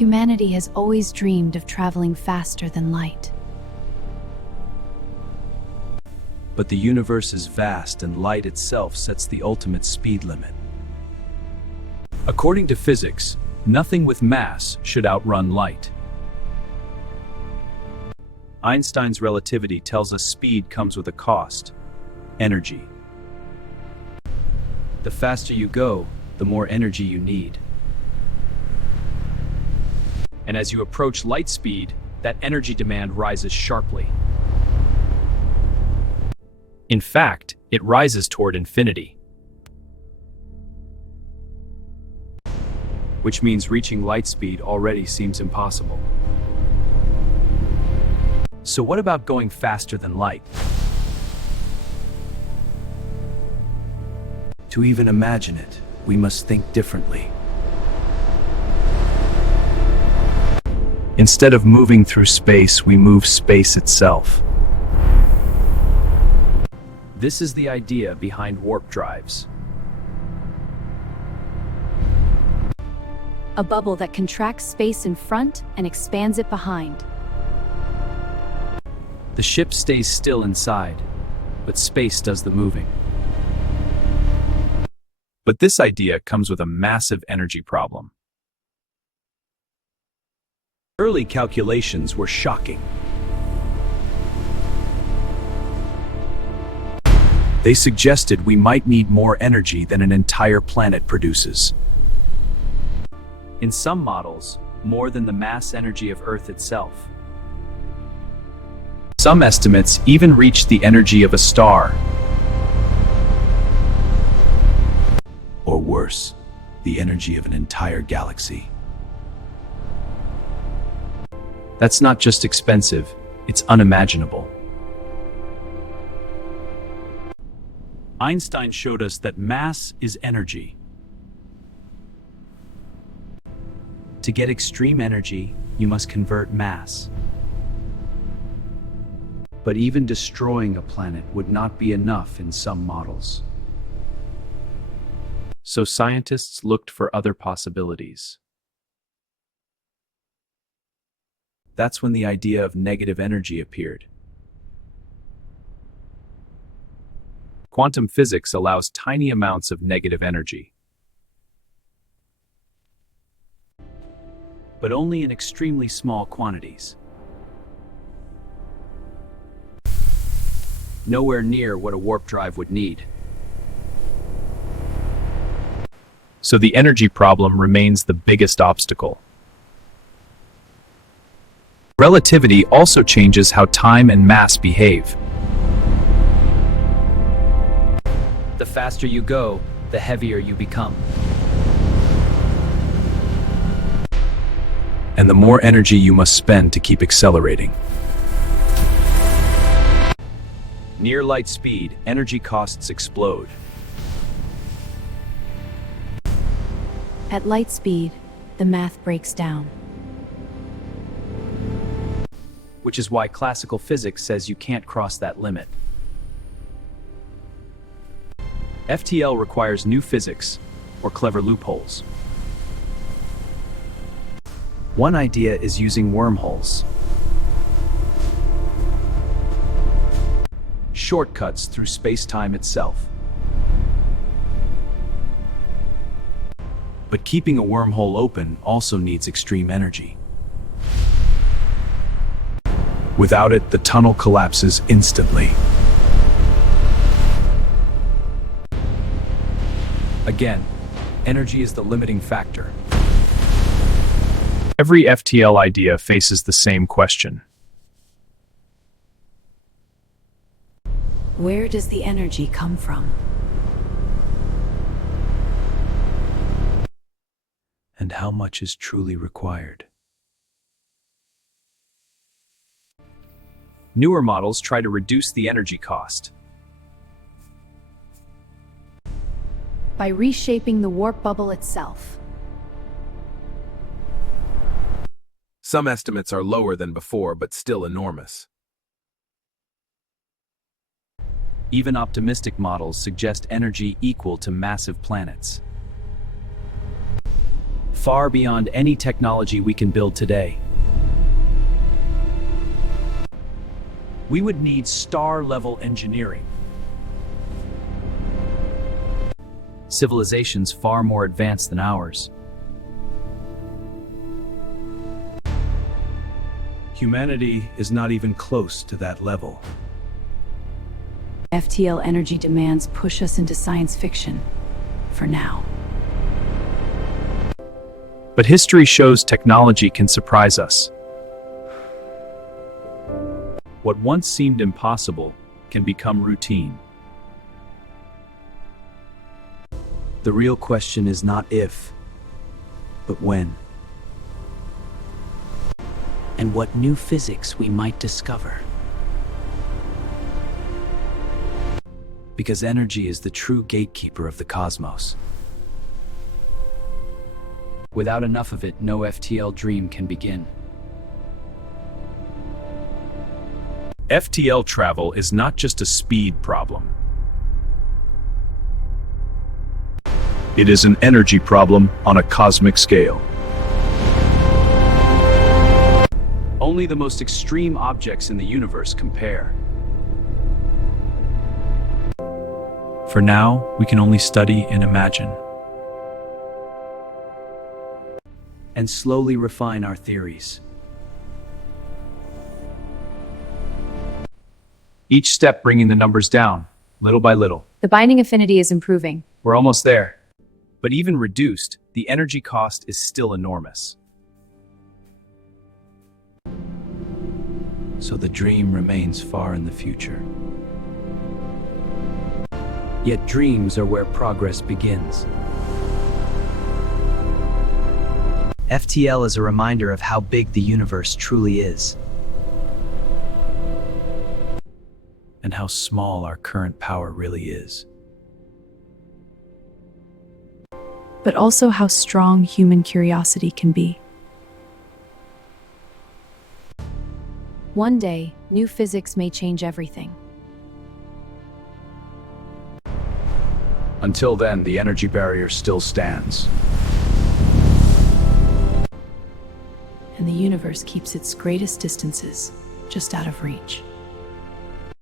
Humanity has always dreamed of traveling faster than light. But the universe is vast and light itself sets the ultimate speed limit. According to physics, nothing with mass should outrun light. Einstein's relativity tells us speed comes with a cost: energy. The faster you go, the more energy you need. And as you approach light speed, that energy demand rises sharply. In fact, it rises toward infinity. Which means reaching light speed already seems impossible. So what about going faster than light? To even imagine it, we must think differently. Instead of moving through space, we move space itself. This is the idea behind warp drives. A bubble that contracts space in front and expands it behind. The ship stays still inside, but space does the moving. But this idea comes with a massive energy problem. Early calculations were shocking. They suggested we might need more energy than an entire planet produces. In some models, more than the mass energy of Earth itself. Some estimates even reached the energy of a star. Or worse, the energy of an entire galaxy. That's not just expensive, it's unimaginable. Einstein showed us that mass is energy. To get extreme energy, you must convert mass. But even destroying a planet would not be enough in some models. So scientists looked for other possibilities. That's when the idea of negative energy appeared. Quantum physics allows tiny amounts of negative energy. But only in extremely small quantities. Nowhere near what a warp drive would need. So the energy problem remains the biggest obstacle. Relativity also changes how time and mass behave. The faster you go, the heavier you become. And the more energy you must spend to keep accelerating. Near light speed, energy costs explode. At light speed, the math breaks down. Which is why classical physics says you can't cross that limit. FTL requires new physics, or clever loopholes. One idea is using wormholes. Shortcuts through spacetime itself. But keeping a wormhole open also needs extreme energy. Without it, the tunnel collapses instantly. Again, energy is the limiting factor. Every FTL idea faces the same question. Where does the energy come from? And how much is truly required? Newer models try to reduce the energy cost. By reshaping the warp bubble itself. Some estimates are lower than before, but still enormous. Even optimistic models suggest energy equal to massive planets. far beyond any technology we can build today. We would need star-level engineering. Civilizations far more advanced than ours. Humanity is not even close to that level. FTL energy demands push us into science fiction. For now. But history shows technology can surprise us. What once seemed impossible can become routine. The real question is not if, but when. And what new physics we might discover. Because energy is the true gatekeeper of the cosmos. Without enough of it, no FTL dream can begin. FTL travel is not just a speed problem. It is an energy problem on a cosmic scale. Only the most extreme objects in the universe compare. For now, we can only study and imagine. And slowly refine our theories. Each step bringing the numbers down, little by little. The binding affinity is improving. We're almost there. But even reduced, the energy cost is still enormous. So the dream remains far in the future. Yet dreams are where progress begins. FTL is a reminder of how big the universe truly is. And how small our current power really is. But also how strong human curiosity can be. One day, new physics may change everything. Until then, the energy barrier still stands. And the universe keeps its greatest distances just out of reach.